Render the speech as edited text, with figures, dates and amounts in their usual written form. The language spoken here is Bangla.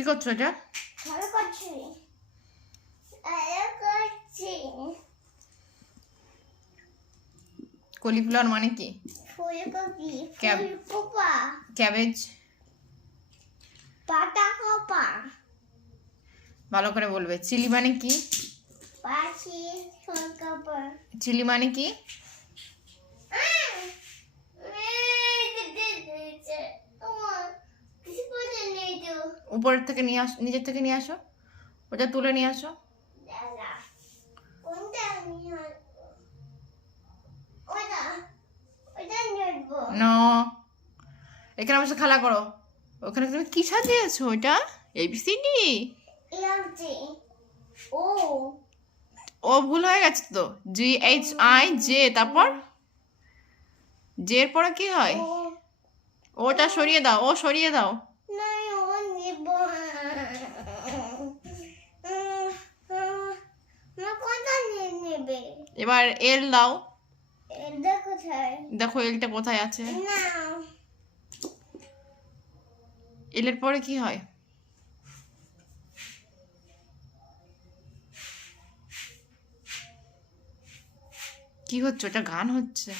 কি করছো এটা? ভালো করছি। কলিফ্লাওয়ার মানে কি? ফুলকপি, ক্যাব- ফুলকপা, ক্যাবেজ। পাতাকপা, ভালো করে বলবে। চিলি মানে কি? পাখি, ফুলকপা। চিলি মানে কি? উপরের থেকে নিয়ে আসো, নিজের থেকে নিয়ে আসো, ওটা তুলে নিয়ে আসো। না, এখানে বসে খেলা করো। ওখানে তুমি কি সাজিয়েছো? ওইটা ABCD। ও ভুল হয়ে গেছে তো। GHI J, তারপর জে এর পরে কি হয়? ওটা সরিয়ে দাও, ও সরিয়ে দাও। এবার এল দাও। দেখো এলটা কোথায় আছে। এলের পরে কি হয়? কি হচ্ছে? ওটা গান হচ্ছে।